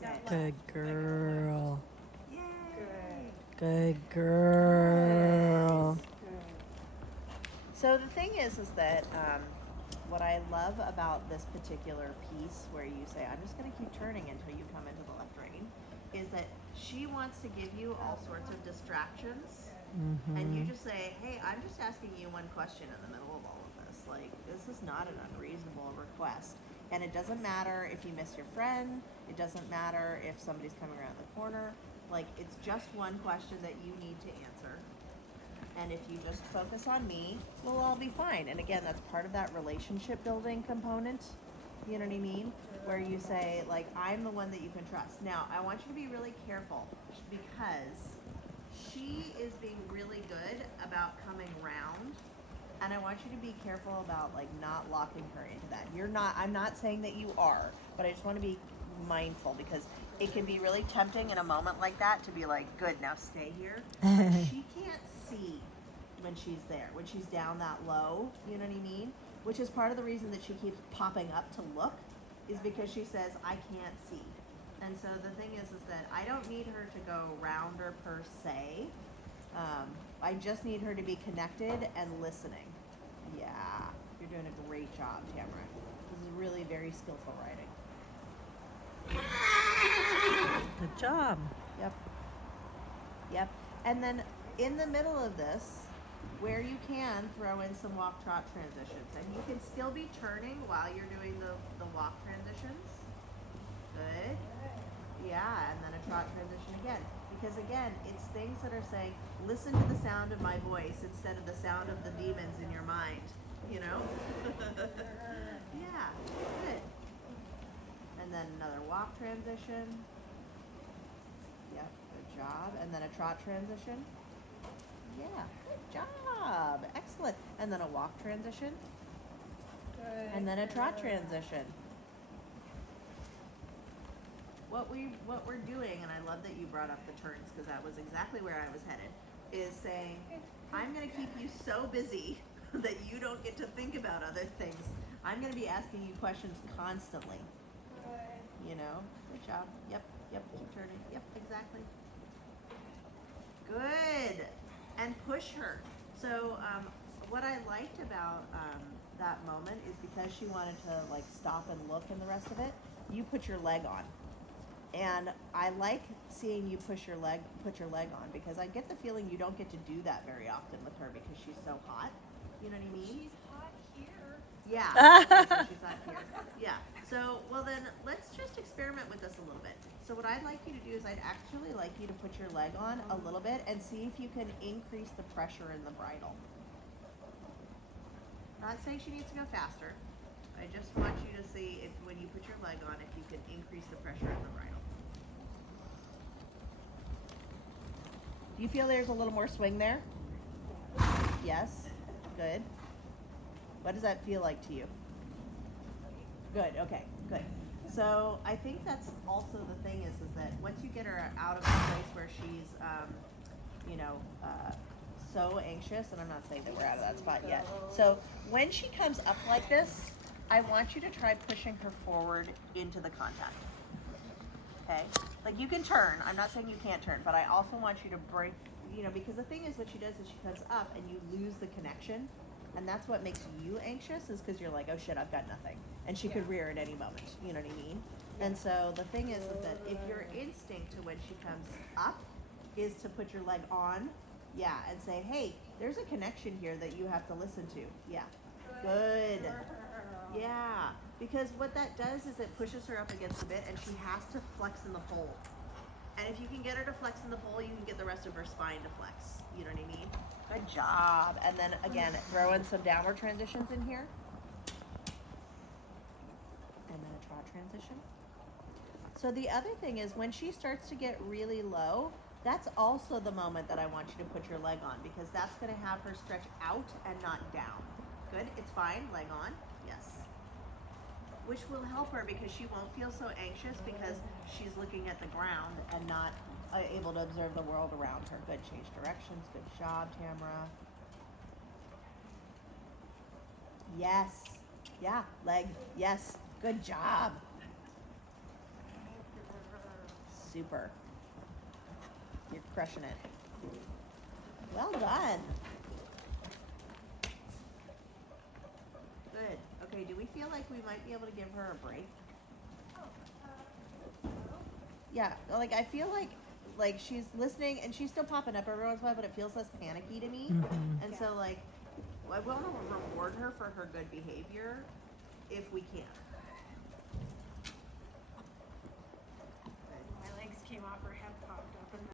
That's it. Good girl. Yay. Good girl. So the thing is that what I love about this particular piece where you say, I'm just going to keep turning until you come into the left rein, is that she wants to give you all sorts of distractions. And you just say, hey, I'm just asking you one question in the middle of all of this. Like, this is not an unreasonable request. And it doesn't matter if you miss your friend. It doesn't matter if somebody's coming around the corner. Like, it's just one question that you need to answer. And if you just focus on me, we'll all be fine. And again, that's part of that relationship building component. You know what I mean? Where you say, like, I'm the one that you can trust. Now, I want you to be really careful because she is being really good about coming round. And I want you to be careful about, like, not locking her into that. I'm not saying that you are, but I just want to be mindful because it can be really tempting in a moment like that to be like, good, now stay here. But she can't see when she's there, when she's down that low, you know what I mean? Which is part of the reason that she keeps popping up to look, is because she says, I can't see. And so the thing is that I don't need her to go rounder per se. I just need her to be connected and listening. Yeah, you're doing a great job, Tamara. This is really very skillful writing. Good job. Yep. And then in the middle of this, where you can, throw in some walk trot transitions. And you can still be turning while you're doing the walk transitions. Good. Yeah, and then a trot transition again. Because again, it's things that are saying, listen to the sound of my voice instead of the sound of the demons in your mind. You know? Yeah, good. And then another walk transition. Yep, good job. And then a trot transition. Yeah, good job. Excellent. And then a walk transition. Good. And then a trot transition. What we're doing, and I love that you brought up the turns because that was exactly where I was headed, is saying, I'm going to keep you so busy that you don't get to think about other things. I'm going to be asking you questions constantly. Good. You know? Good job. Yep, keep turning. Yep, exactly. Good. And push her. So what I liked about that moment is because she wanted to like stop and look and the rest of it, you put your leg on. And I like seeing you put your leg on because I get the feeling you don't get to do that very often with her because she's so hot. You know what I mean? She's hot here. Yeah. Okay, so she's hot here. Yeah. So, well then, let's just experiment with this a little bit. So what I'd like you to do is I'd actually like you to put your leg on a little bit and see if you can increase the pressure in the bridle. Not saying she needs to go faster. I just want you to see if when you put your leg on, if you can increase the pressure in the bridle. Do you feel there's a little more swing there? Yes? Good. What does that feel like to you? Good, okay, good. So I think that's also the thing is that once you get her out of the place where she's, so anxious, and I'm not saying that we're out of that spot yet. So when she comes up like this, I want you to try pushing her forward into the contact. Okay? Like you can turn. I'm not saying you can't turn, but I also want you to break, because the thing is what she does is she comes up and you lose the connection. And that's what makes you anxious is because you're like, oh shit, I've got nothing. And she could rear at any moment. You know what I mean? And so the thing is that if your instinct to when she comes up is to put your leg on, and say, hey, there's a connection here that you have to listen to. Yeah. Good. Yeah. Because what that does is it pushes her up against the bit and she has to flex in the pole. And if you can get her to flex in the pole, you can get the rest of her spine to flex. You know what I mean? Good job. And then again, throw in some downward transitions in here. And then a trot transition. So the other thing is when she starts to get really low, that's also the moment that I want you to put your leg on because that's going to have her stretch out and not down. Good? It's fine. Leg on. Yes. Which will help her because she won't feel so anxious because she's looking at the ground and not able to observe the world around her. Good. Change directions. Good job, Tamara. Yes. Yeah. Leg. Yes. Good job. super. You're crushing it. Well done. Good. Okay, do we feel like we might be able to give her a break? Yeah, like I feel like she's listening and she's still popping up every once in a while, but it feels less panicky to me. Mhm. And so like I want to reward her for her good behavior if we can. My legs came off her